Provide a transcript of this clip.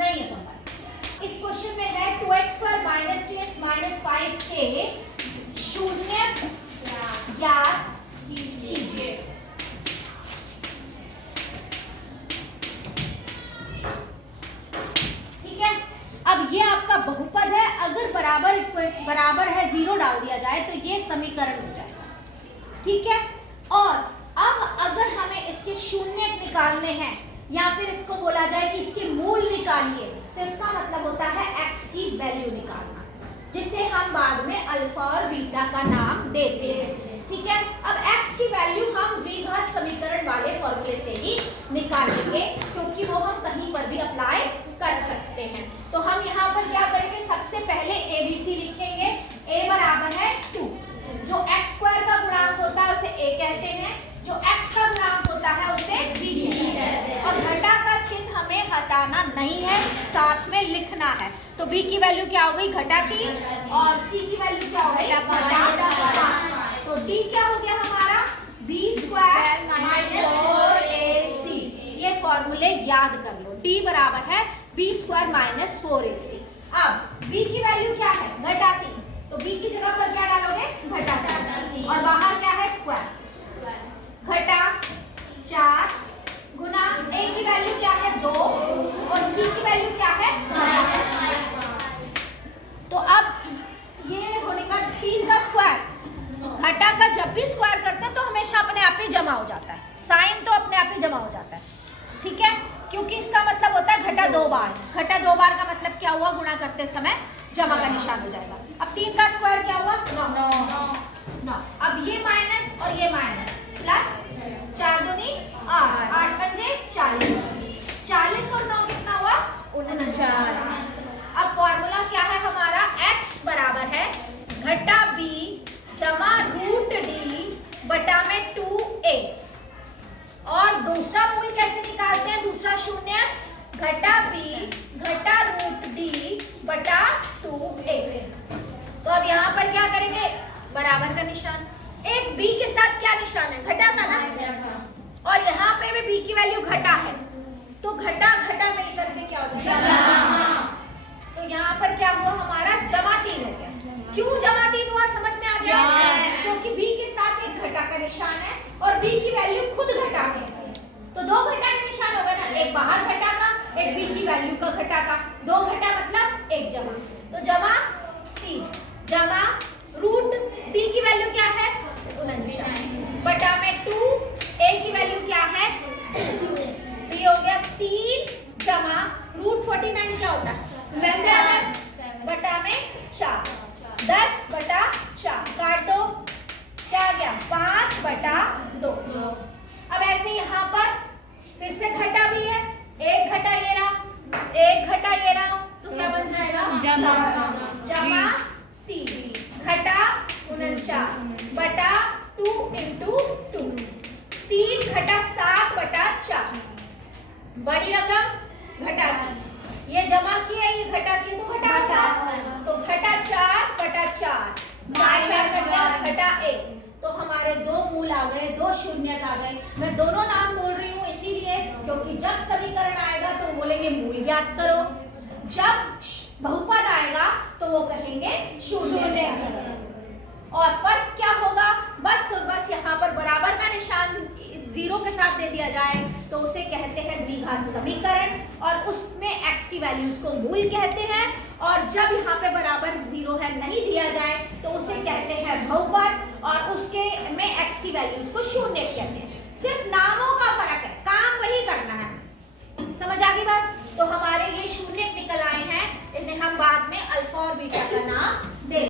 नहीं है तुम्हारे। इस क्वेश्चन में है 2x² - 3x - 5 के शून्य ज्ञात कीजिए। ठीक है, अब ये आपका बहुपद है, अगर बराबर है 0 डाल दिया जाए तो ये समीकरण हो जाएगा। ठीक है, और अब अगर हमें इसके शून्य निकालने हैं या फिर इसको बोला जाए कि इसके मूल निकालिए, तो इसका मतलब होता है x की वैल्यू निकालना, जिसे हम बाद में अल्फा और बीटा का नाम देते हैं। ठीक है, अब x की वैल्यू हम द्विघात समीकरण वाले फॉर्मूले से ही निकालेंगे, क्योंकि वो हम कहीं पर भी अप्लाई कर सकते हैं। तो हम यहाँ पर क्या करेंगे, सबसे पहले ABC लिखेंगे। a बराबर है 2, जो x² का गुणांक होता है उसे a कहते हैं, जो x का गुणांक होता है उसे b कहते हैं। और घटा का चिन्ह हमें हटाना नहीं है, साथ में लिखना है। तो b की वैल्यू क्या हो गई, घटा 3, और c की वैल्यू क्या हो गई, घटा 5। तो d क्या हो गया हमारा, b² - 4ac। ये फॉर्मूले याद कर लो, d बराबर है b² - 4ac। अब b की वैल्यू क्या है, घटा 3, तो b की जगह पर क्या डालोगे, घटा 3, और बाहर क्या है, स्क्वायर, घटा 4 गुना a की वैल्यू क्या है, 2, और c की वैल्यू क्या है, तो अब ये होने का 3 का स्क्वायर, घटा का जब भी स्क्वायर करते हैं तो हमेशा अपने आप ही जमा हो जाता है, साइन तो अपने आप ही जमा हो जाता है। ठीक है, क्योंकि इसका मतलब होता है घटा 2 बार, घटा 2 बार का मतलब क्या हुआ, गुणा करते समय जमा का निशान हो जाएगा। अब 3 का स्क्वायर क्या हुआ, 9। अब ये माइनस और ये माइनस, प्लस 4 दूनी 8, 8 पंजे 40, 40 और 9 कितना हुआ, 49। अब फॉर्मूला क्या है हमारा, x बराबर है घटा b जमा √d बटा में 2a, और दूसरा मूल कैसे निकालते हैं, दूसरा शून्य, घटा b घटा √d बटा 2a। तो अब यहाँ पर क्या करेंगे, बराबर का निशान, एक b के साथ क्या निशान है, घटा का ना, और यहाँ पे भी b की वैल्यू घटा है, तो घटा घटा मिल करके क्या हो जाएगा, तो यहाँ पर क्या हुआ हमारा, जमा 3 हो गया। क्यों जमा 3 हुआ, समझ में आ गया, क्योंकि b के साथ एक घटा का निशान है और b की वैल्यू खुद घटा है, तो 2 घटा के निशान होगा ना, एक बाहर घटा का, एक b की वैल्यू का घटा का, 2 घटा मतलब 1 जमा, तो जमा 3 जमा √d की वैल्यू क्या है, 49 बटा में 2, a की वैल्यू क्या है, 2, ये हो गया 3 जमा √49 क्या होता है, 7 बटा में 4, 10 बटा 4, काट दो, क्या आ गया, 5 बटा 2। अब ऐसे यहाँ पर फिर से घटा भी है, एक घटा ये रहा, एक घटा ये रहा, तो क्या बन जाएगा, जमा 3 घटा 49 बटा 2 × 2, 3 घटा 7 बटा 4, बड़ी रकम घटा की, ये जमा की है, ये घटा की, तो घटा होगा, तो घटा 4 बटा 4, 4 घटा 1, तो हमारे 2 मूल आ गए, 2 शून्य आ गए। मैं दोनों नाम बोल रही हूँ इसीलिए क्योंकि जब समीकरण आएगा तो बोलेंगे मूल ज्ञात करो, जब बहुपद आएगा तो वो कहेंगे शून्य। और फर्क क्या होगा, बस यहाँ पर बराबर का निशान 0 के साथ दे दिया जाए तो उसे कहते हैं द्विघात समीकरण, और उसमें x की वैल्यूज को मूल कहते हैं, और जब यहाँ पे बराबर 0 है नहीं दिया जाए तो उसे कहते हैं बहुपद, और उसके में x की वैल्यूज को शून्य कहते हैं। सिर्फ नामों का फर्क है, काम वही करना है, समझ आ गई बात। तो हमारे ये शून्य निकल आए हैं, इन्हें हम बाद में अल्फा और बीटा का नाम